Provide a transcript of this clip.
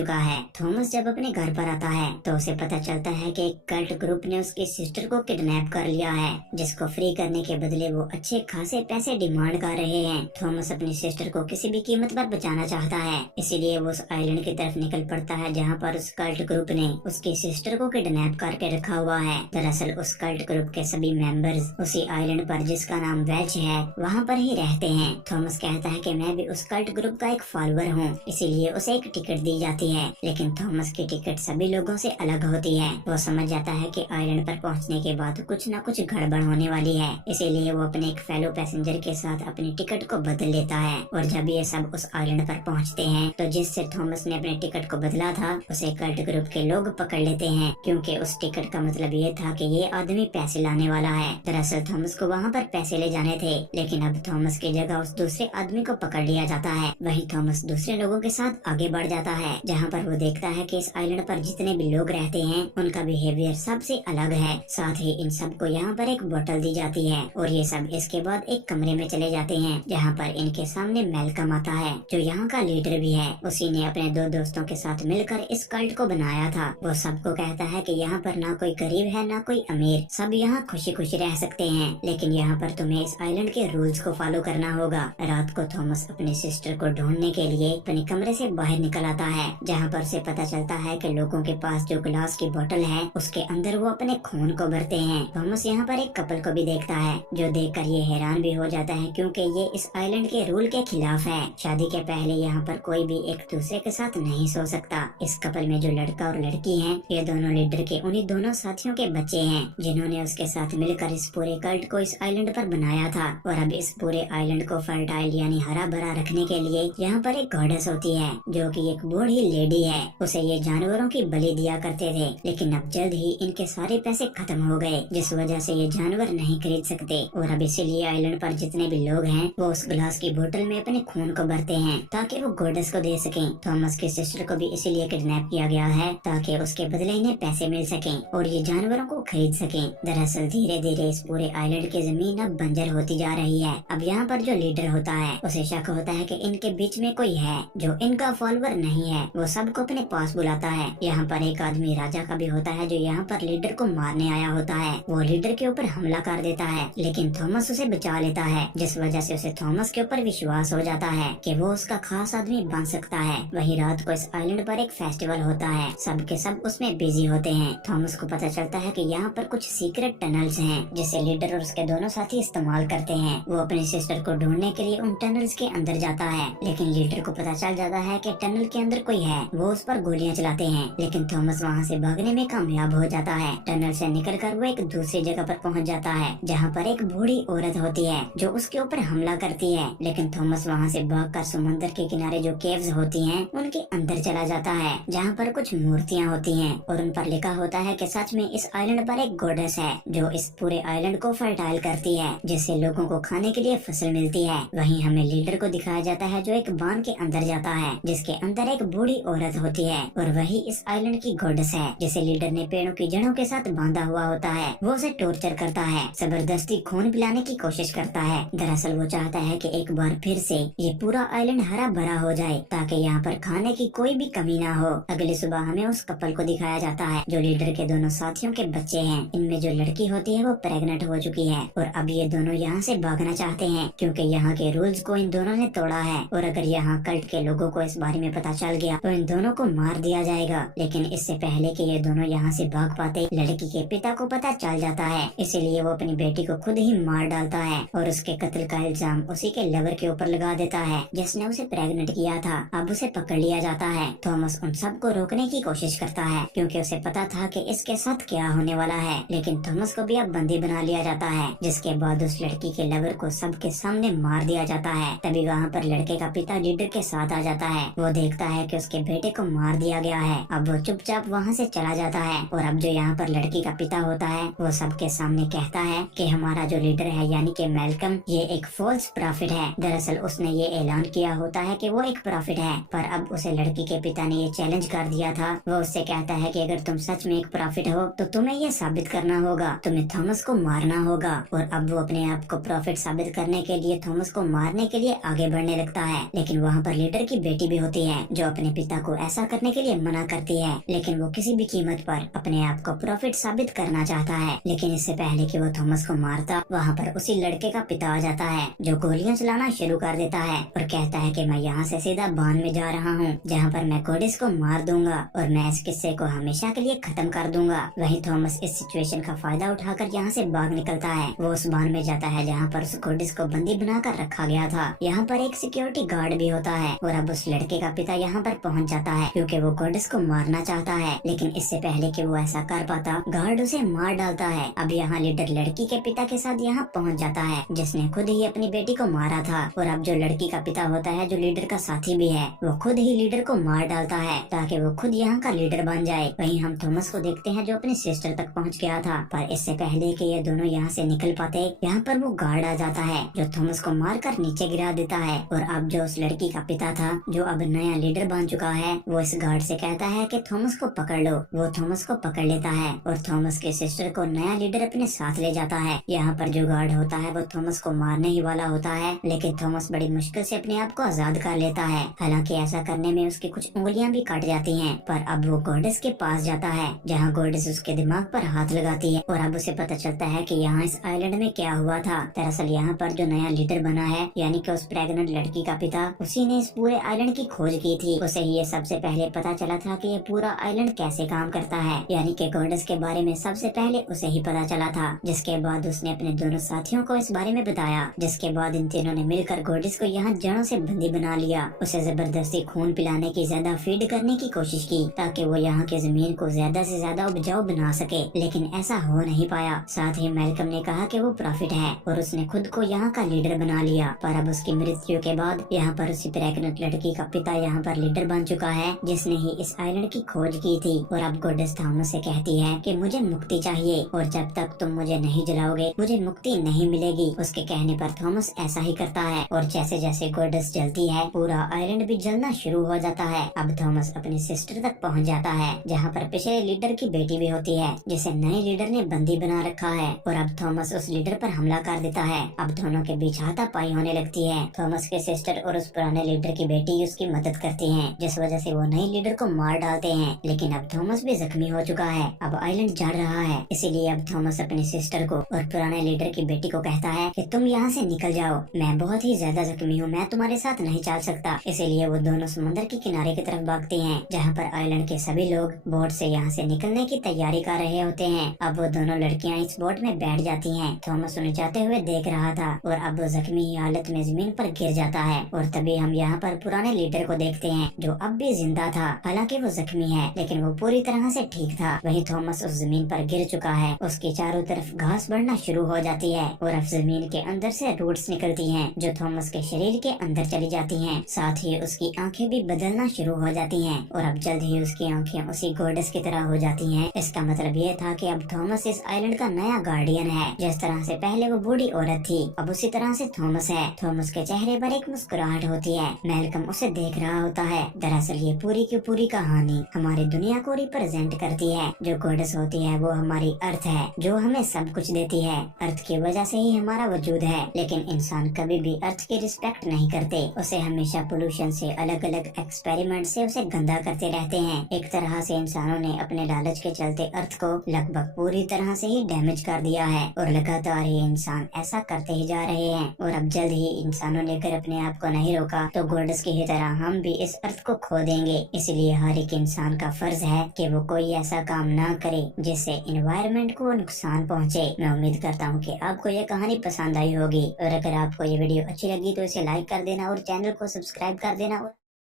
चुका है। थॉमस जब अपने घर पर आता है तो उसे पता चलता है कि एक कल्ट ग्रुप ने उसकी सिस्टर को किडनैप कर लिया है, जिसको फ्री करने के बदले वो अच्छे खासे पैसे डिमांड कर रहे हैं। थॉमस अपनी सिस्टर को किसी भी कीमत पर बचाना चाहता है, इसीलिए वो उस आइलैंड की तरफ निकल पड़ता है जहाँ पर उस कल्ट ग्रुप ने उसकी सिस्टर को किडनैप करके रखा हुआ है। दरअसल उस कल्ट ग्रुप के सभी मेंबर्स उसी आइलैंड पर, जिसका नाम वेल्च है, वहाँ पर ही रहते हैं। थॉमस कहता है कि मैं भी उस कल्ट ग्रुप का एक फॉलोअर हूँ, इसीलिए उसे एक टिकट दी जाती है। लेकिन थॉमस की टिकट सभी लोगों से अलग होती है। वो समझ जाता है कि आइलैंड पर पहुंचने के बाद कुछ न कुछ गड़बड़ होने वाली है, इसीलिए वो अपने एक फेलो पैसेंजर के साथ अपनी टिकट को बदल लेता है। और जब ये सब उस आइलैंड पर पहुंचते हैं तो जिससे थॉमस ने अपने टिकट को बदला था उसे कल्ट ग्रुप के लोग पकड़ लेते हैं, क्योंकि उस टिकट का मतलब ये था कि ये आदमी पैसे लाने वाला है। दरअसल थॉमस को वहाँ पर पैसे ले जाने थे, लेकिन अब थॉमस की जगह उस दूसरे आदमी को पकड़ लिया जाता है। वहीं थॉमस दूसरे लोगों के साथ आगे बढ़ जाता है, जहाँ पर वो देखता है कि इस आइलैंड पर जितने भी लोग रहते हैं उनका बिहेवियर सबसे अलग है। साथ ही इन सबको यहाँ पर एक बोतल दी जाती है और ये सब इसके बाद एक कमरे में चले जाते हैं, जहाँ पर इनके सामने मैल्कम आता है, जो यहाँ का लीडर भी है। उसी ने अपने दो दोस्तों के साथ मिलकर इस कल्ट को बनाया था। वो सबको कहता है कि यहाँ पर ना कोई गरीब है ना कोई अमीर, सब यहाँ खुशी खुशी रह सकते हैं, लेकिन यहाँ पर तुम्हें इस आइलैंड के रूल्स को फॉलो करना होगा। रात को थॉमस अपनी सिस्टर को ढूंढने के लिए अपने कमरे से बाहर निकल आता है, जहाँ पर से पता चलता है कि लोगों के पास जो ग्लास की बोतल है उसके अंदर वो अपने खून को भरते हैं। थॉमस यहाँ पर एक कपल को भी देखता है, जो देखकर ये हैरान भी हो जाता है, क्योंकि ये इस आइलैंड के रूल के खिलाफ है। शादी के पहले यहाँ पर कोई भी एक दूसरे के साथ नहीं सो सकता। इस कपल में जो लड़का और लड़की हैं, ये दोनों लीडर के उन्हीं दोनों साथियों के बच्चे हैं, जिन्होंने उसके साथ मिलकर इस पूरे कल्ट को इस आइलैंड पर बनाया था। और अब इस पूरे आइलैंड को फर्टाइल यानी हरा भरा रखने के लिए यहाँ पर एक गॉडेस होती है, जो कि एक बूढ़ी लेडी है। उसे ये जानवरों की बलि दिया करते थे, लेकिन अब जल्द ही इनके सारे पैसे खत्म हो गए, जिस वजह से ये जानवर नहीं खरीद सकते। और अब इसीलिए आइलैंड पर जितने भी लोग हैं वो उस ग्लास की बोतल में अपने खून को भरते हैं, ताकि वो गॉडेस को दे सकें। थॉमस की सिस्टर को भी इसीलिए किडनैप किया गया है, ताकि उसके बदले इन्हें पैसे मिल सकें और ये जानवरों को खरीद सकें। दरअसल धीरे धीरे इस पूरे आइलैंड की जमीन अब बंजर होती जा रही है। अब यहाँ पर जो लीडर होता है उसे शक होता है कि इनके बीच में कोई है जो इनका फॉलोअर नहीं है। वो सबको अपने पास बुलाता है। यहाँ पर एक आदमी राजा का भी होता है, जो यहाँ पर लीडर को मारने आया होता है। वो लीडर के ऊपर हमला कर देता है, लेकिन थॉमस उसे बचा लेता है, जिस वजह से उसे थॉमस के ऊपर विश्वास हो जाता है कि वो उसका खास आदमी बन सकता है। वही रात को इस आइलैंड पर एक फेस्टिवल होता है, सब के सब उसमें बिजी होते हैं। थॉमस को पता चलता है कि यहाँ पर कुछ सीक्रेट टनल्स हैं, जिसे लीडर और उसके दोनों साथी इस्तेमाल करते हैं। वो अपनी सिस्टर को ढूंढने के लिए उन टनल्स के अंदर जाता है, लेकिन लीडर को पता चल जाता है कि टनल के अंदर कोई है। वो उस पर गोलियां चलाते हैं, लेकिन थॉमस वहाँ से भागने में कामयाब हो जाता है। टनल से निकलकर वो एक दूसरी जगह पर पहुँच जाता है, जहाँ पर एक बूढ़ी औरत होती है जो उसके ऊपर हमला करती है। लेकिन थॉमस वहाँ से भागकर समुद्र के किनारे जो केव्स होती हैं उनके अंदर चला जाता है, जहाँ पर कुछ मूर्तियाँ होती हैं और उन पर लिखा होता है कि सच में इस आइलैंड पर एक गॉडेस है जो इस पूरे आइलैंड को फर्टाइल करती है, जिससे लोगों को खाने के लिए फसल मिलती है। वहीं हमें लीडर को दिखाया जाता है जो एक बांध के अंदर जाता है, जिसके अंदर एक बूढ़ी औरत होती है और वही इस आइलैंड की गॉडेस है, जिसे लीडर ने पेड़ों की जड़ों के साथ बांधा हुआ होता है। वो उसे टॉर्चर करता है, जबरदस्ती खून पिलाने की कोशिश करता है। दरअसल वो चाहता है कि एक बार फिर से ये पूरा आइलैंड हरा भरा हो जाए, ताकि यहाँ पर खाने की कोई भी कमी ना हो। अगली सुबह हमें उस कपल को दिखाया जाता है जो लीडर के दोनों साथियों के बच्चे हैं। इनमें जो लड़की होती है वो प्रेग्नेंट हो चुकी है और अब ये दोनों यहाँ से भागना चाहते हैं, क्योंकि यहाँ के रूल्स को इन दोनों ने तोड़ा है। और अगर यहाँ कल्ट के लोगों को इस बारे में पता चल गया तो इन दोनों को मार दिया जाएगा। लेकिन इससे पहले कि ये दोनों यहाँ से भाग पाते, लड़की के पिता को पता चल जाता है, इसीलिए वो अपनी बेटी को खुद ही मार डालता है और उसके कत्ल का इल्जाम उसी के लवर के ऊपर लगा देता है, जिसने उसे प्रेग्नेंट किया था। अब उसे पकड़ लिया जाता है। थॉमस उन सबको रोकने की कोशिश करता है, क्योंकि उसे पता था कि इसके साथ क्या होने वाला है, लेकिन थॉमस को भी अब बंदी बना लिया जाता है, जिसके बाद उस लड़की के लवर को सबके सामने मार दिया जाता है। तभी वहाँ पर लड़के का पिता लीडर के साथ आ जाता है। वो देखता है कि उसके बेटे को मार दिया गया है। अब वो चुपचाप वहाँ से चला जाता है और अब जो यहाँ पर लड़की का पिता होता है वो सबके सामने कहता है कि हमारा जो लीडर है यानी कि मैल्कम, ये एक फॉल्स प्रॉफिट है। दरअसल उसने ये ऐलान किया होता है कि वो एक प्रॉफिट है, पर अब उसे लड़की के पिता ने ये चैलेंज कर दिया था। वो उससे कहता है कि अगर तुम सच में एक प्रॉफिट हो तो तुम्हें ये साबित करना होगा, तुम्हें थॉमस को मारना होगा। और अब वो अपने आप को प्रॉफिट साबित करने के लिए थॉमस को मारने के लिए आगे बढ़ने लगता है। लेकिन वहाँ पर लीडर की बेटी भी होती है, जो अपने पिता पिता को ऐसा करने के लिए मना करती है, लेकिन वो किसी भी कीमत पर अपने आप को प्रॉफिट साबित करना चाहता है। लेकिन इससे पहले कि वो थॉमस को मारता, वहाँ पर उसी लड़के का पिता आ जाता है, जो गोलियां चलाना शुरू कर देता है और कहता है कि मैं यहाँ से सीधा बान में जा रहा हूँ, जहाँ पर मैं गोडिस को मार दूंगा और मैं इस किस्से को हमेशा के लिए खत्म कर दूंगा। वहीं थॉमस इस सिचुएशन का फायदा उठाकर यहाँ से भाग निकलता है। वो उस बान में जाता है जहाँ पर उस गोडिस को बंदी बनाकर रखा गया था। यहाँ पर एक सिक्योरिटी गार्ड भी होता है और अब उस लड़के का पिता यहाँ पर पहुँच जाता है, क्योंकि वो गोडिस को मारना चाहता है। लेकिन इससे पहले कि वो ऐसा कर पाता, गार्ड उसे मार डालता है। अब यहाँ लीडर लड़की के पिता के साथ यहाँ पहुँच जाता है, जिसने खुद ही अपनी बेटी को मारा था। और अब जो लड़की का पिता होता है, जो लीडर का साथी भी है, वो खुद ही लीडर को मार डालता है ताकि वो खुद यहाँ का लीडर बन जाए। वहीं हम थॉमस को देखते हैं जो अपनी सिस्टर तक पहुँच गया था, पर इससे पहले कि ये दोनों यहाँ से निकल पाते, यहाँ पर वो गार्ड आ जाता है जो थॉमस को मारकर नीचे गिरा देता है। और अब जो उस लड़की का पिता था, जो अब नया लीडर बन चुका है, वो इस गार्ड से कहता है कि थॉमस को पकड़ लो। वो थॉमस को पकड़ लेता है और थॉमस के सिस्टर को नया लीडर अपने साथ ले जाता है। यहाँ पर जो गार्ड होता है वो थॉमस को मारने ही वाला होता है, लेकिन थॉमस बड़ी मुश्किल से अपने आप को आजाद कर लेता है। हालांकि ऐसा करने में उसकी कुछ उंगलियां भी कट जाती हैं। पर अब वो गोडिस के पास जाता है, जहाँ गोडिस उसके दिमाग पर हाथ लगाती है और अब उसे पता चलता है कि यहाँ इस आइलैंड में क्या हुआ था। दरअसल यहाँ पर जो नया लीडर बना है, यानी कि उस प्रेग्नेंट लड़की का पिता, उसी ने इस पूरे आइलैंड की खोज की थी। उसे ही ये सबसे पहले पता चला था कि ये पूरा आइलैंड कैसे काम करता है, यानी कि गोडिस के बारे में सबसे पहले उसे ही पता चला था। जिसके बाद उसने अपने दोनों साथियों को इस बारे में बताया, जिसके बाद इन तीनों ने मिलकर गोडिस को यहाँ जड़ों से बंदी बना लिया। उसे जबरदस्ती खून पिलाने की, ज्यादा फीड करने की कोशिश की ताकि वो यहाँ की जमीन को ज्यादा से ज्यादा उपजाऊ बना सके, लेकिन ऐसा हो नहीं पाया। साथ ही मैल्कम ने कहा कि वो प्रॉफिट है और उसने खुद को यहाँ का लीडर बना लिया। पर अब उसकी मृत्यु के बाद यहाँ पर उसी प्रेग्नेंट लड़की का पिता यहाँ पर लीडर बन चुका है, जिसने ही इस आइलैंड की खोज की थी। और अब गोडिस थॉमस से कहती है कि मुझे मुक्ति चाहिए और जब तक तुम मुझे नहीं जलाओगे मुझे मुक्ति नहीं मिलेगी। उसके कहने पर थॉमस ऐसा ही करता है और जैसे जैसे गोडिस जलती है, पूरा आइलैंड भी जलना शुरू हो जाता है। अब थॉमस अपनी सिस्टर तक पहुंच जाता है, जहां पर पिछले लीडर की बेटी भी होती है, जिसे नए लीडर ने बंदी बना रखा है। और अब थॉमस उस लीडर पर हमला कर देता है। अब दोनों के बीच हाथापाई होने लगती है। थॉमस के सिस्टर और उस पुराने लीडर की बेटी उसकी मदद करती हैं, जिस वजह से वो नए लीडर को मार डालते हैं। लेकिन अब थॉमस भी जख्मी हो चुका है। अब आइलैंड जल रहा है, इसीलिए अब थॉमस अपनी सिस्टर को और पुराने लीडर की बेटी को कहता है कि तुम यहाँ से निकल जाओ, मैं बहुत ही ज्यादा जख्मी हूँ, मैं तुम्हारे साथ नहीं चल सकता। इसीलिए वो दोनों समुद्र के किनारे की तरफ भागते हैं, जहाँ पर आइलैंड के सभी लोग बोट से यहाँ से निकलने की तैयारी कर रहे होते हैं। अब वो दोनों लड़कियाँ इस बोट में बैठ जाती हैं। थॉमस उन्हें जाते हुए देख रहा था और अब वो जख्मी हालत में जमीन पर गिर जाता है। और तभी हम यहाँ पर पुराने लीडर को देखते हैं, जो अब भी जिंदा था। हालांकि वो जख्मी है, लेकिन वो पूरी तरह से ठीक था। वहीं थॉमस उस जमीन पर गिर चुका है। उसके चारों तरफ घास बढ़ना शुरू हो जाती है और अब जमीन के अंदर से रूट्स निकलती हैं, जो थॉमस के शरीर के अंदर चली जाती हैं। साथ ही उसकी आंखें भी बदलना शुरू हो जाती हैं और अब जल्द ही उसकी आंखें उसी गोडिस की तरह हो जाती हैं। इसका मतलब ये था कि अब थॉमस इस आइलैंड का नया गार्डियन है। जिस तरह से पहले वो बूढ़ी औरत थी, अब उसी तरह से थॉमस है। थॉमस के चेहरे पर एक मुस्कुराहट होती है। मैल्कम उसे देख रहा होता है। दरअसल ये पूरी की पूरी कहानी हमारी दुनिया को रिप्रेजेंट करती है। जो गोडिस होती है वो हमारी अर्थ है, जो हमें सब कुछ देती है। अर्थ की वजह से ही हमारा वजूद है, लेकिन इंसान कभी भी अर्थ की रिस्पेक्ट नहीं करते। उसे हमेशा पोल्यूशन से, अलग अलग एक्सपेरिमेंट से उसे गंदा करते रहते हैं। एक तरह से इंसानों ने अपने लालच के चलते अर्थ को लगभग पूरी तरह से ही डैमेज कर दिया है और लगातार ही इंसान ऐसा करते ही जा रहे हैं। और अब जल्द ही इंसानों ने अगर अपने आप को नहीं रोका तो गोडिस की ही तरह हम भी इस अर्थ को खो देंगे। इसलिए हर एक इंसान का फर्ज है कि वो कोई ऐसा काम ना करे जिससे एनवायरनमेंट को नुकसान पहुंचे। मैं उम्मीद करता हूँ कि आपको ये कहानी पसंद आई होगी और अगर आपको ये वीडियो अच्छी लगी तो इसे लाइक कर देना और चैनल को सब्सक्राइब कर देना।